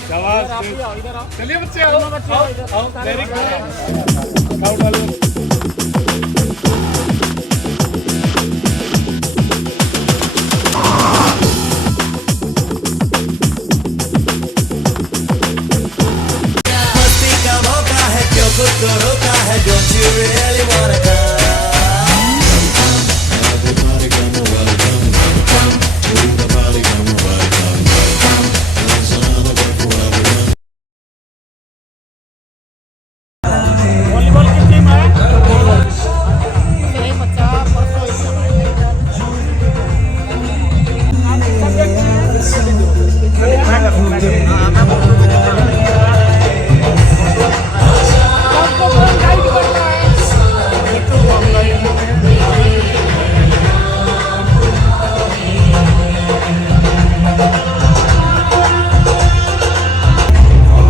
शाबाश। चलिए बच्चे आओ, वेरी गुड। खुद को रोका है, don't you really wanna come? Volleyball की टीम है।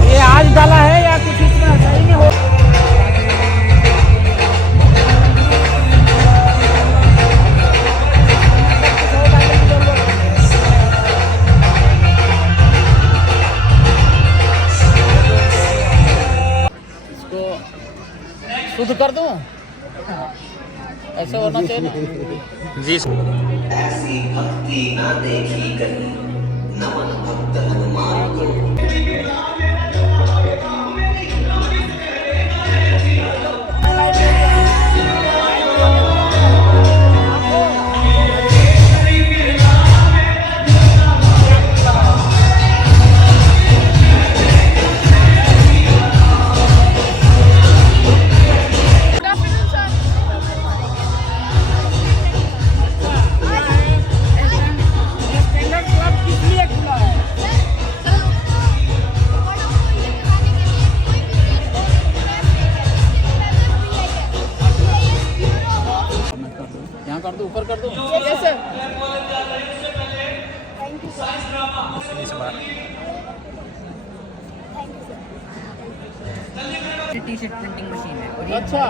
ये आज डाला है या कुछ इसमें सही में हो? शुद्ध कर दूं, ऐसे होना चाहिए ना जी। ऐसी भक्ति ना देखी कहीं, नमन भक्त हनुमान को। कर दो, ऊपर कर दो। कैसे? टी शर्ट प्रिंटिंग मशीन है। और अच्छा,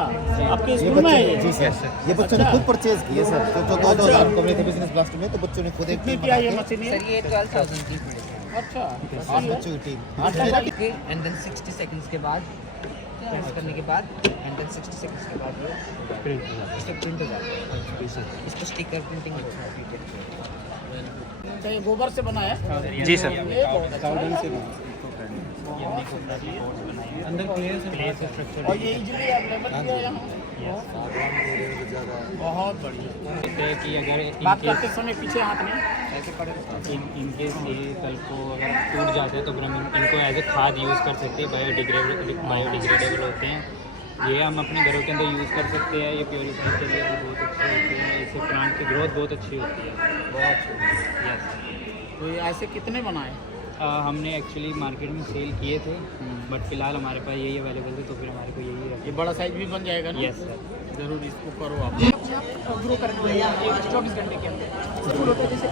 आपके स्कूल में है ये? जी सर, ये बच्चों ने खुद परचेज की है सर। जो 2000 को मिले थे बिजनेस ब्लास्ट में, तो बच्चों ने खुद एक कितनी की आई ये मशीन ये? सर ये 12,000 की पड़ेगी। अच्छा, 8 बच्चों की टीम। 8 एंड देन 60 सेकंड्स के बाद प्रेस करने के बाद एंड देन 60 सेकंड्स के बाद ये प्रिंट हो जाता है। इस पर स्टिकर प्रिंटिंग होता है। अच्छा, ये गोबर से बना है? जी सर। ये बहुत अच्छा है। अंदर क्ले से स्ट्रक्चर और ये इजीली अवेलेबल भी है यहाँ। बहुत बढ़िया। कि अगर बात करते समय पीछे हाथ नहीं ऐसे पड़े। इनकेस ये कल को अगर टूट जाते हैं तो फिर हम इनको एज ए खाद यूज़ कर सकते हैं। बायोडिग्रेडेबल होते हैं ये, हम अपने घरों के अंदर यूज़ कर सकते हैं। ये प्योरीफाई के लिए भी बहुत अच्छे होते हैं। इससे प्लांट की ग्रोथ बहुत अच्छी होती है। बहुत यस। तो ये ऐसे कितने बनाए? हमने एक्चुअली मार्केट में सेल किए थे, बट फिलहाल हमारे पास यही अवेलेबल थे, तो फिर हमारे को यही है। ये बड़ा साइज भी बन जाएगा ना? Yes sir. जरूर इसको करो आप। ग्रो करने के लिए 24 घंटे के अंदर फुल होता है। जैसे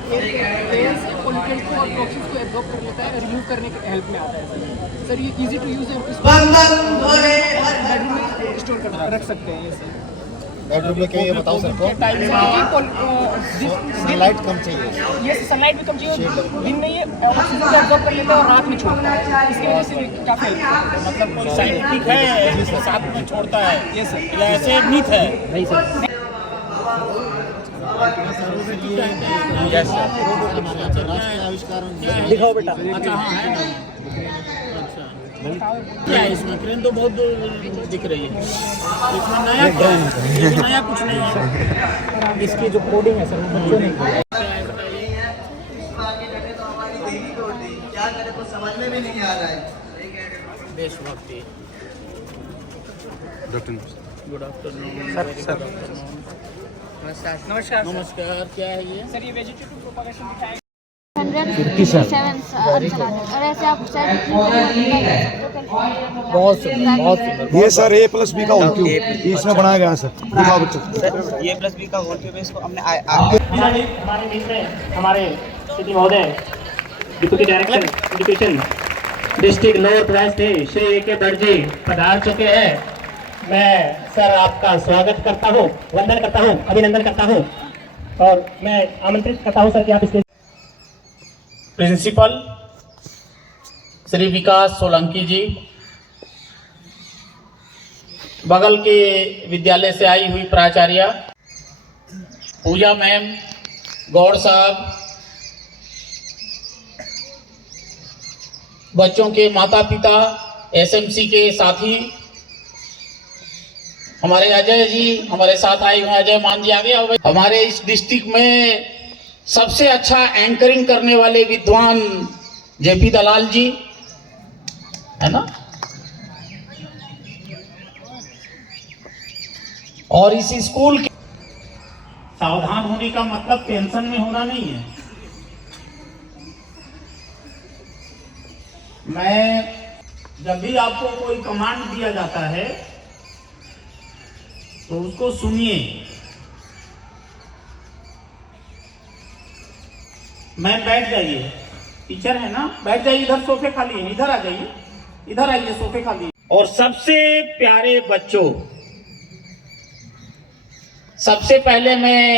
एयर से पॉल्यूटेंट को और टॉक्सिन्स को एब्जॉर्ब कर लेता है, रिमूव करने के हेल्प में आता है सर। ये इजी टू यूज़ है, इसको बेडरूम में स्टोर कर रख सकते हैं। ये सर बेडरूम में क्या, ये बताओ सर को सनलाइट कम चाहिए। ये सनलाइट भी कम चाहिए, दिन में ये ऑक्सीजन को एब्जॉर्ब कर लेता है और रात में छोड़ता है। इसकी वजह से काफ़ी हेल्प करता है। मतलब कोई साइंटिफिक है जिसके साथ में छोड़ता है? ये सर या ऐसे मीथ है? नहीं सर। Yes sir. दिखाओ बेटा। अच्छा हाँ है ना। अच्छा क्या है इसमें? ट्रेन तो बहुत दिख रही है। इसमें नया क्या है? ये नया कुछ नहीं है। इसकी जो कोडिंग है सर वो बच्चों ने क्या करे तो समझ में भी नहीं आ रहा है। देशभक्ति। Good afternoon sir. नमस्कार। नमस्कार। क्या है ये? सर ये वेजिटेटिव प्रोपगेशन मिठाई 157 और ऐसे आप बहुत सुंदर, बहुत सुंदर। ये सर A+B का होल क्यूब इसमें बनाया गया है सर। दिखाओ बच्चों। ये प्लस बी का होल क्यूब है, इसको हमने हमारे मित्र हमारे सिटी महोदय deputy director education district north west Shri A.K. दर्जी पधार चुके हैं। मैं सर आपका स्वागत करता हूँ, वंदन करता हूँ, अभिनंदन करता हूँ और मैं आमंत्रित करता हूँ सर कि आप इसके प्रिंसिपल श्री विकास सोलंकी जी, बगल के विद्यालय से आई हुई प्राचार्य पूजा मैम, गौड़ साहब, बच्चों के माता पिता, एसएमसी के साथी, हमारे अजय जी हमारे साथ आए हुए हैं। अजय मान जी आगे आओ भाई। हमारे इस डिस्ट्रिक्ट में सबसे अच्छा एंकरिंग करने वाले विद्वान जेपी दलाल जी है ना, और इस स्कूल के सावधान होने का मतलब टेंशन में होना नहीं है। मैं जब भी आपको कोई कमांड दिया जाता है तो उसको सुनिए। मैम बैठ जाइए, टीचर है ना, बैठ जाइए, इधर सोफे खाली है, इधर आ जाइए, इधर आइए, सोफे खाली है। और सबसे प्यारे बच्चों, सबसे पहले मैं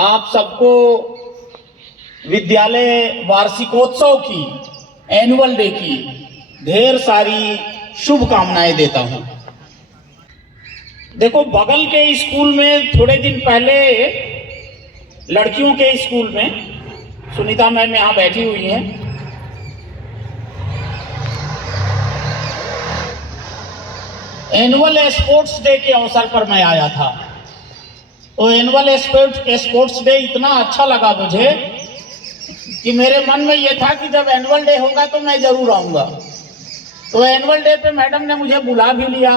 आप सबको विद्यालय वार्षिकोत्सव की, एनुअल डे की ढेर सारी शुभकामनाएं देता हूं। देखो, बगल के स्कूल में थोड़े दिन पहले, लड़कियों के स्कूल में, सुनीता मैम यहां बैठी हुई हैं, एनुअल स्पोर्ट्स डे के अवसर पर मैं आया था। तो एनुअल स्पोर्ट्स डे इतना अच्छा लगा मुझे कि मेरे मन में यह था कि जब एनुअल डे होगा तो मैं जरूर आऊंगा। तो एनुअल डे पे मैडम ने मुझे बुला भी लिया,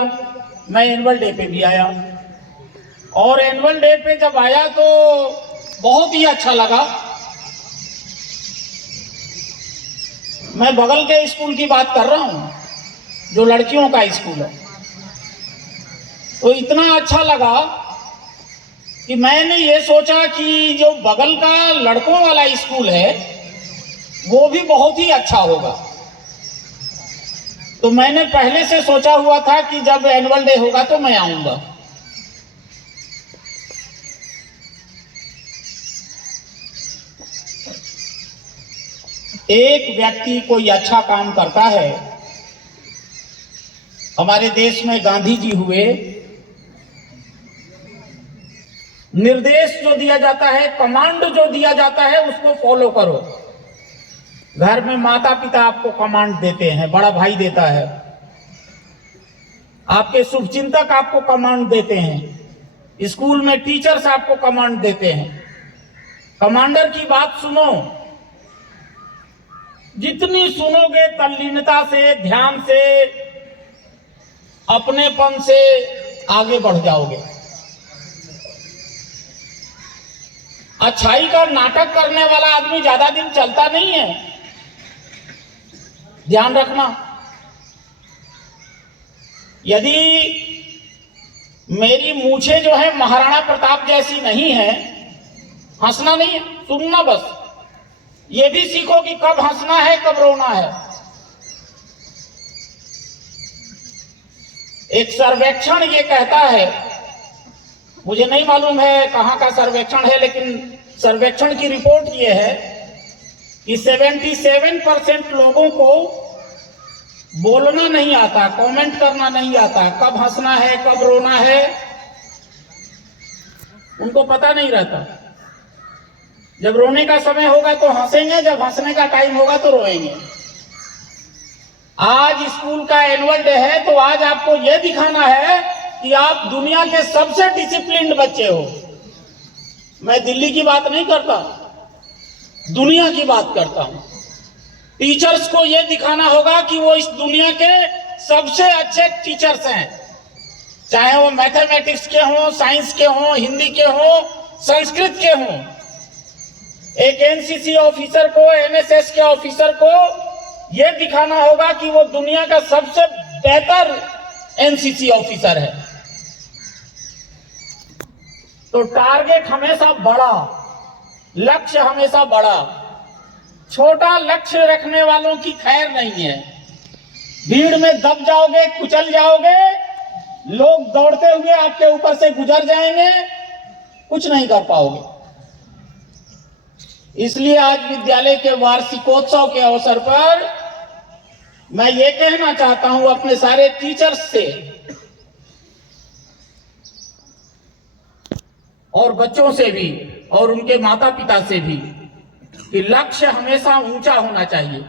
मैं एनुअल डे पे भी आया। और एनुअल डे पे जब आया तो बहुत ही अच्छा लगा। मैं बगल के स्कूल की बात कर रहा हूं, जो लड़कियों का स्कूल है। तो इतना अच्छा लगा कि मैंने ये सोचा कि जो बगल का लड़कों वाला स्कूल है वो भी बहुत ही अच्छा होगा। तो मैंने पहले से सोचा हुआ था कि जब एनुअल डे होगा तो मैं आऊंगा। एक व्यक्ति कोई अच्छा काम करता है, हमारे देश में गांधी जी हुए, निर्देश जो दिया जाता है, कमांड जो दिया जाता है, उसको फॉलो करो। घर में माता पिता आपको कमांड देते हैं, बड़ा भाई देता है, आपके शुभचिंतक आपको कमांड देते हैं, स्कूल में टीचर्स आपको कमांड देते हैं। कमांडर की बात सुनो, जितनी सुनोगे तल्लीनता से, ध्यान से, अपनेपन से आगे बढ़ जाओगे। अच्छाई का नाटक करने वाला आदमी ज्यादा दिन चलता नहीं है, ध्यान रखना। यदि मेरी मूछें जो है महाराणा प्रताप जैसी नहीं है, हंसना नहीं है, सुनना बस। ये भी सीखो कि कब हंसना है, कब रोना है। एक सर्वेक्षण ये कहता है, मुझे नहीं मालूम है कहां का सर्वेक्षण है, लेकिन सर्वेक्षण की रिपोर्ट ये है कि 77% लोगों को बोलना नहीं आता, कमेंट करना नहीं आता, कब हंसना है, कब रोना है, उनको पता नहीं रहता। जब रोने का समय होगा तो हंसेंगे, जब हंसने का टाइम होगा तो रोएंगे। आज स्कूल का एनुअल डे है, तो आज आपको यह दिखाना है कि आप दुनिया के सबसे डिसिप्लिन्ड बच्चे हो। मैं दिल्ली की बात नहीं करता, दुनिया की बात करता हूं। टीचर्स को यह दिखाना होगा कि वो इस दुनिया के सबसे अच्छे टीचर्स हैं, चाहे वो मैथमेटिक्स के हों, साइंस के हों, हिंदी के हों, संस्कृत के हों। एक एनसीसी ऑफिसर को, एनएसएस के ऑफिसर को यह दिखाना होगा कि वो दुनिया का सबसे बेहतर एनसीसी ऑफिसर है। तो टारगेट हमेशा बड़ा, लक्ष्य हमेशा बड़ा। छोटा लक्ष्य रखने वालों की खैर नहीं है। भीड़ में दब जाओगे, कुचल जाओगे, लोग दौड़ते हुए आपके ऊपर से गुजर जाएंगे, कुछ नहीं कर पाओगे। इसलिए आज विद्यालय के वार्षिकोत्सव के अवसर पर मैं ये कहना चाहता हूं अपने सारे टीचर्स से और बच्चों से भी और उनके माता पिता से भी कि लक्ष्य हमेशा ऊंचा होना चाहिए।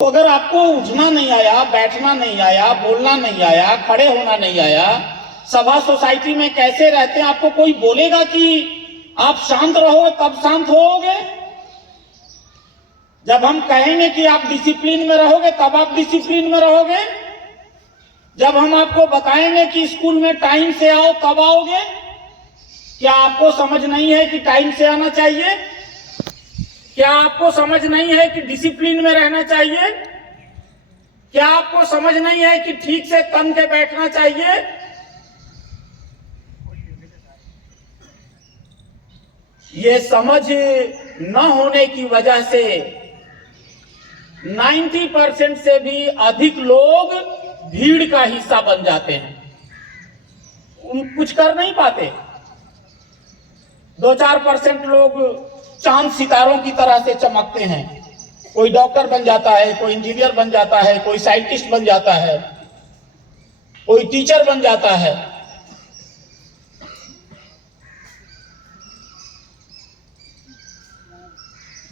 तो अगर आपको उठना नहीं आया, बैठना नहीं आया, बोलना नहीं आया, खड़े होना नहीं आया, सभा सोसाइटी में कैसे रहते हैं, आपको कोई बोलेगा कि आप शांत रहो तब शांत होगे? जब हम कहेंगे कि आप डिसिप्लिन में रहोगे तब आप डिसिप्लिन में रहोगे? जब हम आपको बताएंगे कि स्कूल में टाइम से आओ तब आओगे? क्या आपको समझ नहीं है कि टाइम से आना चाहिए? क्या आपको समझ नहीं है कि डिसिप्लिन में रहना चाहिए? क्या आपको समझ नहीं है कि ठीक से तन के बैठना चाहिए? ये समझ न होने की वजह से 90% से भी अधिक लोग भीड़ का हिस्सा बन जाते हैं। कुछ कर नहीं पाते। 2-4% लोग चांद सितारों की तरह से चमकते हैं। कोई डॉक्टर बन जाता है, कोई इंजीनियर बन जाता है, कोई साइंटिस्ट बन जाता है, कोई टीचर बन जाता है।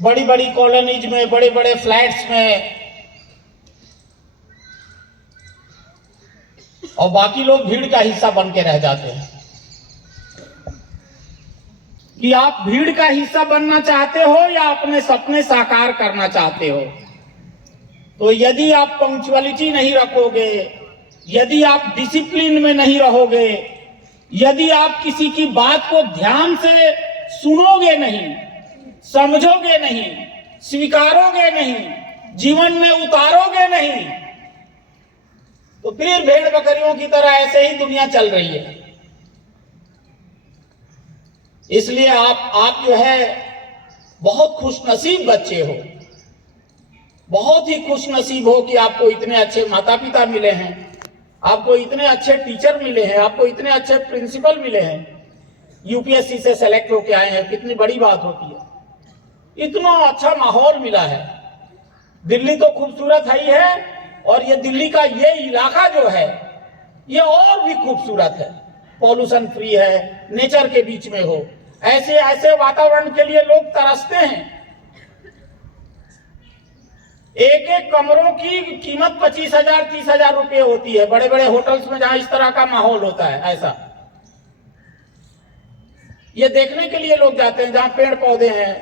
बड़ी बड़ी कॉलोनीज में, बड़े बड़े फ्लैट्स में, और बाकी लोग भीड़ का हिस्सा बन के रह जाते हैं। कि आप भीड़ का हिस्सा बनना चाहते हो या अपने सपने साकार करना चाहते हो? तो यदि आप पंक्चुअलिटी नहीं रखोगे, यदि आप डिसिप्लिन में नहीं रहोगे, यदि आप किसी की बात को ध्यान से सुनोगे नहीं, समझोगे नहीं, स्वीकारोगे नहीं, जीवन में उतारोगे नहीं, तो फिर भेड़ बकरियों की तरह ऐसे ही दुनिया चल रही है। इसलिए आप जो है बहुत खुशनसीब बच्चे हो, बहुत ही खुशनसीब हो कि आपको इतने अच्छे माता पिता मिले हैं, आपको इतने अच्छे टीचर मिले हैं, आपको इतने अच्छे प्रिंसिपल मिले हैं। यूपीएससी से सेलेक्ट होके आए हैं, कितनी बड़ी बात होती है। इतना अच्छा माहौल मिला है। दिल्ली तो खूबसूरत है ही है, और ये दिल्ली का ये इलाका जो है ये और भी खूबसूरत है। पॉल्यूशन फ्री है, नेचर के बीच में हो, ऐसे ऐसे वातावरण के लिए लोग तरसते हैं। एक एक कमरों की कीमत 25,000 30,000 रुपये होती है बड़े बड़े होटल्स में, जहां इस तरह का माहौल होता है। ऐसा ये देखने के लिए लोग जाते हैं, जहां पेड़ पौधे हैं,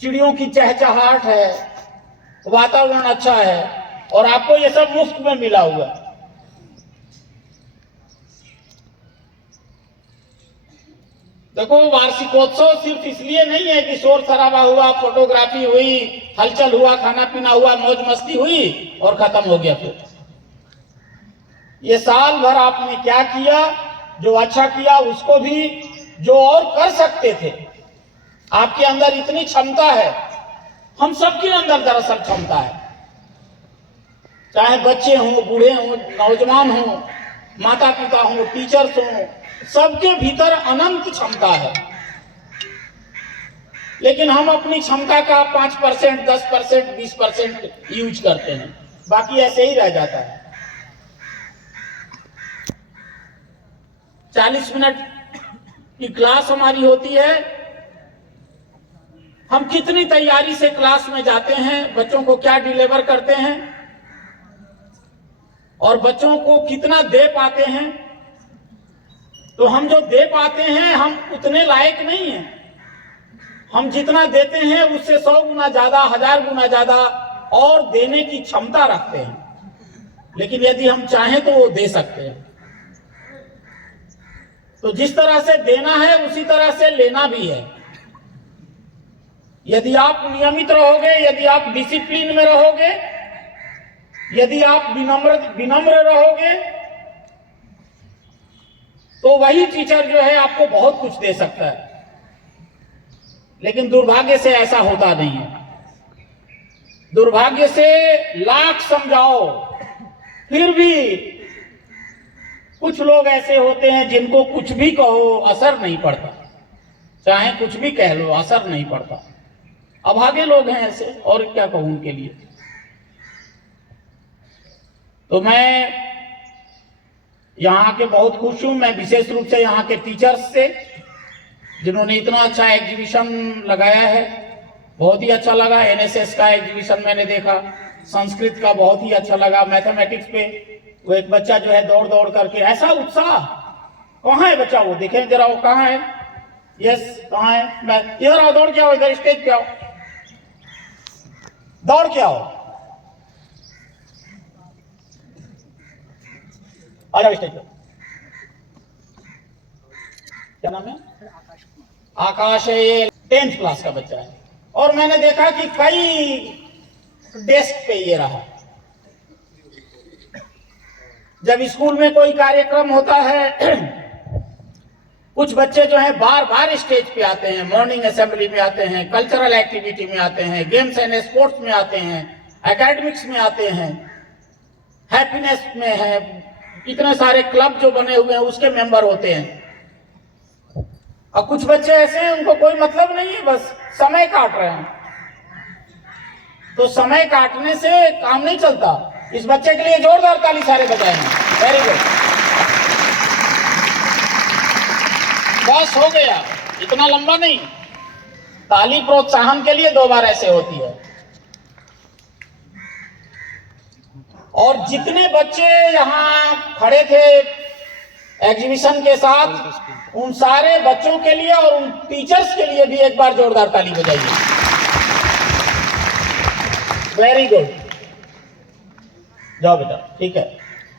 चिड़ियों की चहचहाहट है, वातावरण अच्छा है, और आपको ये सब मुफ्त में मिला हुआ है। देखो, वार्षिकोत्सव सिर्फ इसलिए नहीं है कि शोर शराबा हुआ, फोटोग्राफी हुई, हलचल हुआ, खाना पीना हुआ, मौज मस्ती हुई और खत्म हो गया। फिर ये साल भर आपने क्या किया, जो अच्छा किया उसको भी, जो और कर सकते थे। आपके अंदर इतनी क्षमता है, हम सबके अंदर दरअसल क्षमता है, चाहे बच्चे हों, बूढ़े हों, नौजवान हों, माता पिता हों, टीचर्स हों, सबके भीतर अनंत क्षमता है। लेकिन हम अपनी क्षमता का 5%, 10%, 20% यूज करते हैं, बाकी ऐसे ही रह जाता है। 40 मिनट की क्लास हमारी होती है, हम कितनी तैयारी से क्लास में जाते हैं, बच्चों को क्या डिलीवर करते हैं और बच्चों को कितना दे पाते हैं। तो हम जो दे पाते हैं हम उतने लायक नहीं हैं। हम जितना देते हैं उससे 100 गुना ज्यादा, 1000 गुना ज्यादा और देने की क्षमता रखते हैं। लेकिन यदि हम चाहें तो वो दे सकते हैं। तो जिस तरह से देना है उसी तरह से लेना भी है। यदि आप नियमित रहोगे, यदि आप डिसिप्लिन में रहोगे, यदि आप विनम्र रहोगे, तो वही टीचर जो है आपको बहुत कुछ दे सकता है। लेकिन दुर्भाग्य से ऐसा होता नहीं है। दुर्भाग्य से लाख समझाओ फिर भी कुछ लोग ऐसे होते हैं जिनको कुछ भी कहो असर नहीं पड़ता, चाहे कुछ भी कह लो असर नहीं पड़ता। अभागे लोग हैं ऐसे, और क्या कहूं उनके लिए। तो मैं यहाँ के बहुत खुश हूं। मैं विशेष रूप से यहाँ के टीचर्स से, जिन्होंने इतना अच्छा एग्जीबिशन लगाया है, बहुत ही अच्छा लगा। एनएसएस का एग्जीबिशन मैंने देखा, संस्कृत का बहुत ही अच्छा लगा, मैथमेटिक्स पे वो एक बच्चा जो है दौड़ दौड़ करके, ऐसा उत्साह। कहाँ है बच्चा वो, देखें जरा वो कहाँ है। यस, कहाँ है? मैं इधर आओ, दौड़ के आओ, इधर स्टेज पे आओ, दौड़ के आओ, आ जाओ स्टेज पे। क्या नाम है? आकाश है, ये 10th क्लास का बच्चा है। और मैंने देखा कि कई डेस्क पे ये रहा। जब स्कूल में कोई कार्यक्रम होता है, कुछ बच्चे जो हैं बार बार स्टेज पे आते हैं, मॉर्निंग असेंबली में आते हैं, कल्चरल एक्टिविटी में आते हैं, गेम्स एंड स्पोर्ट्स में आते हैं, एकेडमिक्स में आते हैं, हैप्पीनेस में है, इतने सारे क्लब जो बने हुए हैं उसके मेंबर होते हैं। और कुछ बच्चे ऐसे हैं उनको कोई मतलब नहीं है, बस समय काट रहे हैं। तो समय काटने से काम नहीं चलता। इस बच्चे के लिए जोरदार ताली सारे बजाएंगे। वेरी गुड, बस हो गया, इतना लंबा नहीं। ताली प्रोत्साहन के लिए 2 बार ऐसे होती है। और जितने बच्चे यहाँ खड़े थे एग्जीबिशन के साथ, उन सारे बच्चों के लिए और उन टीचर्स के लिए भी एक बार जोरदार ताली बजाइए। वेरी गुड, जाओ बेटा, ठीक है।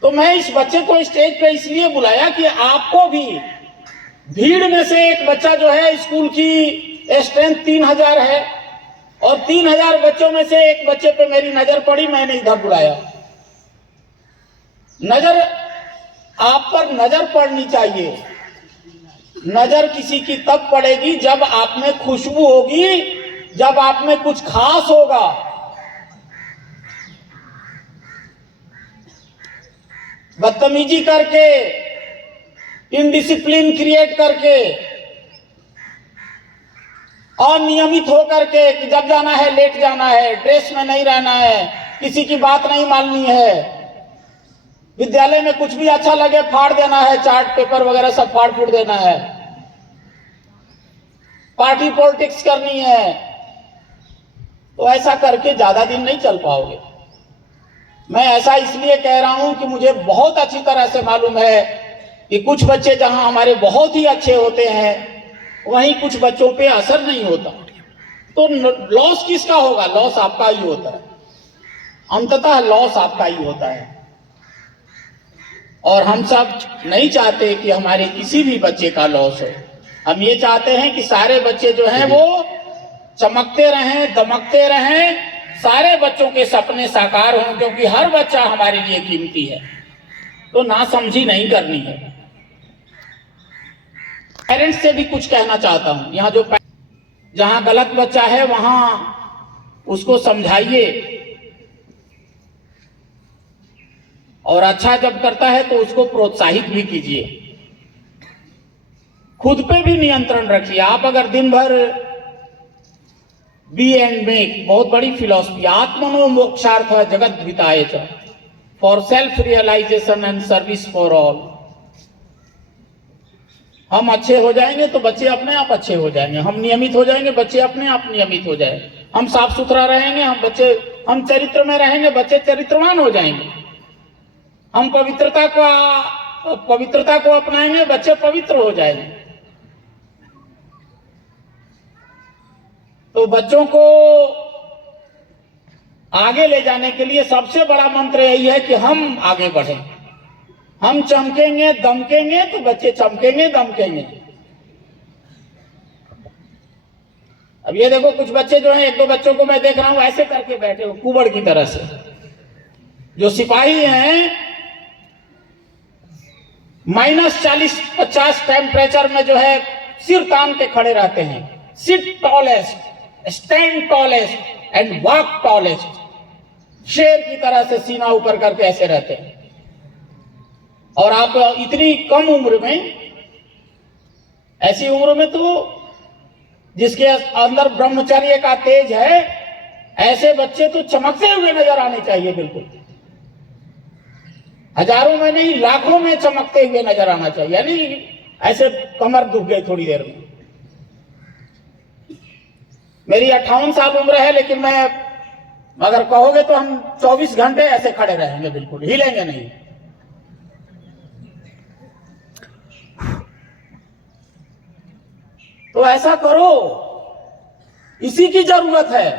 तो मैं इस बच्चे को स्टेज पे इसलिए बुलाया कि आपको भी, भीड़ में से एक बच्चा जो है, स्कूल की स्ट्रेंथ 3000 है और 3000 बच्चों में से एक बच्चे पे मेरी नजर पड़ी, मैंने इधर बुलाया। नजर, आप पर नजर पड़नी चाहिए। नजर किसी की तब पड़ेगी जब आप में खुशबू होगी, जब आप में कुछ खास होगा। बदतमीजी करके, इनडिसिप्लिन क्रिएट करके, अनियमित होकर के कि जब जाना है लेट जाना है, ड्रेस में नहीं रहना है, किसी की बात नहीं माननी है, विद्यालय में कुछ भी अच्छा लगे फाड़ देना है, चार्ट पेपर वगैरह सब फाड़ फूड़ देना है, पार्टी पॉलिटिक्स करनी है, तो ऐसा करके ज्यादा दिन नहीं चल पाओगे। मैं ऐसा इसलिए कह रहा हूं कि मुझे बहुत अच्छी तरह से मालूम है कि कुछ बच्चे जहां हमारे बहुत ही अच्छे होते हैं, वहीं कुछ बच्चों पे असर नहीं होता। तो लॉस किसका होगा? लॉस आपका ही होता है, अंततः लॉस आपका ही होता है। और हम सब नहीं चाहते कि हमारे किसी भी बच्चे का लॉस हो। हम ये चाहते हैं कि सारे बच्चे जो हैं वो चमकते रहें, दमकते रहें, सारे बच्चों के सपने साकार हों, क्योंकि हर बच्चा हमारे लिए कीमती है। तो नासमझी नहीं करनी है। पेरेंट्स से भी कुछ कहना चाहता हूं। यहाँ जो जहां गलत बच्चा है वहां उसको समझाइए, और अच्छा जब करता है तो उसको प्रोत्साहित भी कीजिए। खुद पे भी नियंत्रण रखिए। आप अगर दिन भर बी एंड मेक, बहुत बड़ी फिलॉसफी, आत्मनो मोक्षार्थ जगत हिताय च, for self realisation and service for all. हम अच्छे हो जाएंगे तो बच्चे अपने आप अच्छे हो जाएंगे, हम नियमित हो जाएंगे, बच्चे अपने आप नियमित हो जाएंगे, हम साफ सुथरा रहेंगे, हम चरित्र में रहेंगे, बच्चे चरित्रवान हो जाएंगे, हम पवित्रता को अपनाएंगे, बच्चे पवित्र हो जाएंगे। तो बच्चों को आगे ले जाने के लिए सबसे बड़ा मंत्र यही है कि हम आगे बढ़ें। हम चमकेंगे, दमकेंगे तो बच्चे चमकेंगे, दमकेंगे। अब ये देखो, कुछ बच्चे जो हैं, 1-2 बच्चों को मैं देख रहा हूं ऐसे करके बैठे हो कुबड़ की तरह से। जो सिपाही हैं, -40-50 टेम्परेचर में जो है सिर तान के खड़े रहते हैं। Sit tallest, stand tallest and walk tallest. शेर की तरह से सीना ऊपर करके ऐसे रहते हैं। और आप इतनी कम उम्र में, ऐसी उम्र में तो जिसके अंदर ब्रह्मचर्य का तेज है, ऐसे बच्चे तो चमकते हुए नजर आने चाहिए, बिल्कुल हजारों में नहीं लाखों में चमकते हुए नजर आना चाहिए, यानी ऐसे कमर दुख गई थोड़ी देर में। मेरी 58 साल उम्र है, लेकिन मैं अगर कहोगे तो हम 24 घंटे ऐसे खड़े रहेंगे, बिल्कुल हिलेंगे नहीं। तो ऐसा करो, इसी की जरूरत है।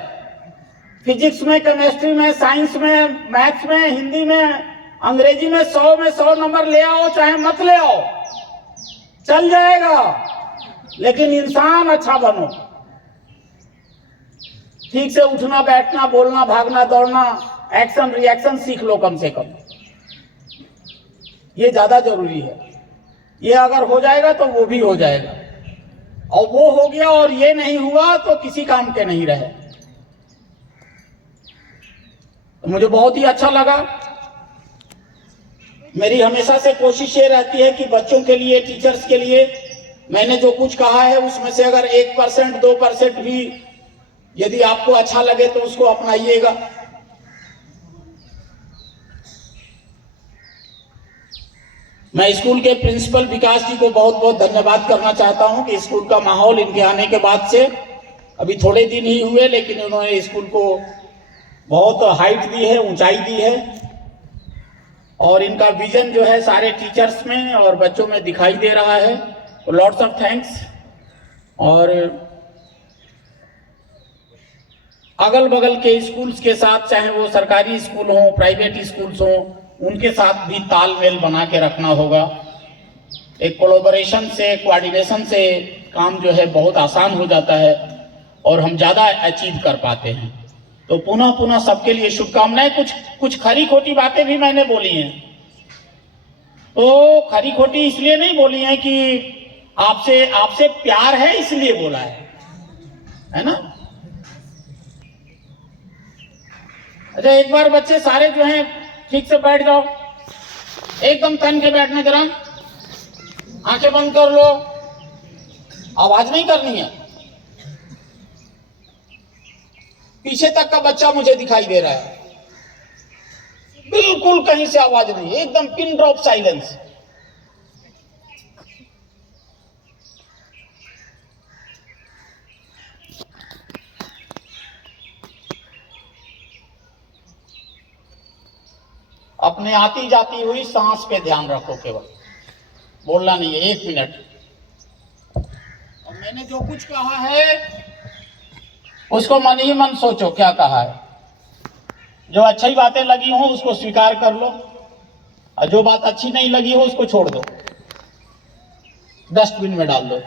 फिजिक्स में, केमिस्ट्री में, साइंस में, मैथ्स में, हिंदी में, अंग्रेजी में 100 में 100 नंबर ले आओ, चाहे मत ले आओ, चल जाएगा, लेकिन इंसान अच्छा बनो। ठीक से उठना, बैठना, बोलना, भागना, दौड़ना, एक्शन रिएक्शन सीख लो कम से कम, ये ज्यादा जरूरी है। ये अगर हो जाएगा तो वो भी हो जाएगा, और वो हो गया और ये नहीं हुआ तो किसी काम के नहीं रहे। तो मुझे बहुत ही अच्छा लगा। मेरी हमेशा से कोशिश ये रहती है कि बच्चों के लिए, टीचर्स के लिए मैंने जो कुछ कहा है उसमें से अगर 1% 2% भी यदि आपको अच्छा लगे तो उसको अपनाइएगा। मैं स्कूल के प्रिंसिपल विकास जी को बहुत बहुत धन्यवाद करना चाहता हूं कि स्कूल का माहौल इनके आने के बाद से, अभी थोड़े दिन ही हुए, लेकिन उन्होंने स्कूल को बहुत हाइट दी है, ऊंचाई दी है, और इनका विजन जो है सारे टीचर्स में और बच्चों में दिखाई दे रहा है। तो लॉट्स ऑफ थैंक्स। और अगल बगल के स्कूल्स के साथ, चाहे वो सरकारी स्कूल हों, प्राइवेट स्कूल्स हों, उनके साथ भी तालमेल बना के रखना होगा। एक कोलैबोरेशन से, कोऑर्डिनेशन से काम जो है बहुत आसान हो जाता है और हम ज़्यादा अचीव कर पाते हैं। तो पुनः पुनः सबके लिए शुभकामनाएं। कुछ खरी खोटी बातें भी मैंने बोली हैं, तो खरी खोटी इसलिए नहीं बोली हैं कि आपसे प्यार है इसलिए बोला है ना। अच्छा, एक बार बच्चे सारे जो हैं ठीक से बैठ जाओ, एकदम तन के बैठना, जरा आंखें बंद कर लो, आवाज नहीं करनी है। पीछे तक का बच्चा मुझे दिखाई दे रहा है, बिल्कुल कहीं से आवाज नहीं, एकदम पिन ड्रॉप साइलेंस। अपने आती जाती हुई सांस पे ध्यान रखो, केवल बोलना नहीं है, 1 मिनट। और मैंने जो कुछ कहा है उसको मन ही मन सोचो क्या कहा है। जो अच्छी बातें लगी हो उसको स्वीकार कर लो, और जो बात अच्छी नहीं लगी हो उसको छोड़ दो, डस्टबिन में डाल दो।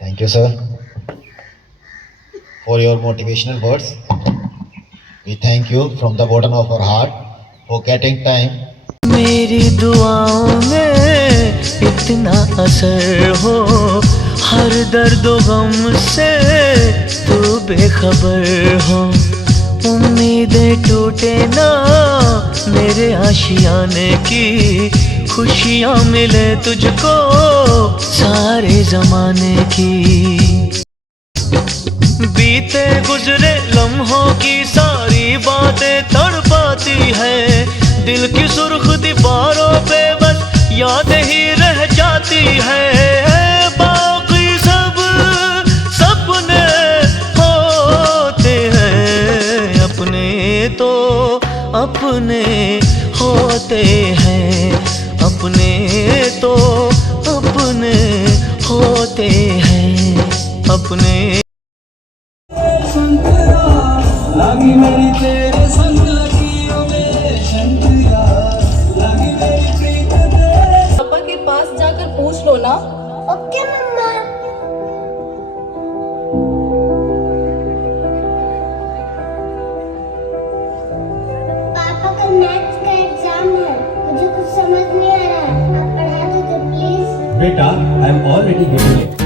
Thank you, sir, for your motivational words. We thank you from the bottom of our heart for getting time. मेरी दुआओं में इतना असर हो, हर दर्द गम से तू बेखबर हो। उम्मीदें टूटे ना मेरे आशियाने की, खुशियाँ मिले तुझको सारे जमाने की। बीते गुजरे लम्हों की सारी बातें तड़पाती है, दिल की सुर्ख दीवारों पे बस याद ही रह जाती है। बाकी सब सपने होते हैं, अपने तो अपने होते हैं, अपने तो अपने होते हैं, अपने। लागी मेरी तेरे संग लकीरों में शंकिया, लागी मेरी प्रीत तेरे। पापा के पास जाकर पूछ लो ना। ओके मम्मा। पापा कल मैथ्स का एग्जाम है, मुझे कुछ समझ नहीं आ रहा है, आप पढ़ा दोगे प्लीज? बेटा, I am already getting it.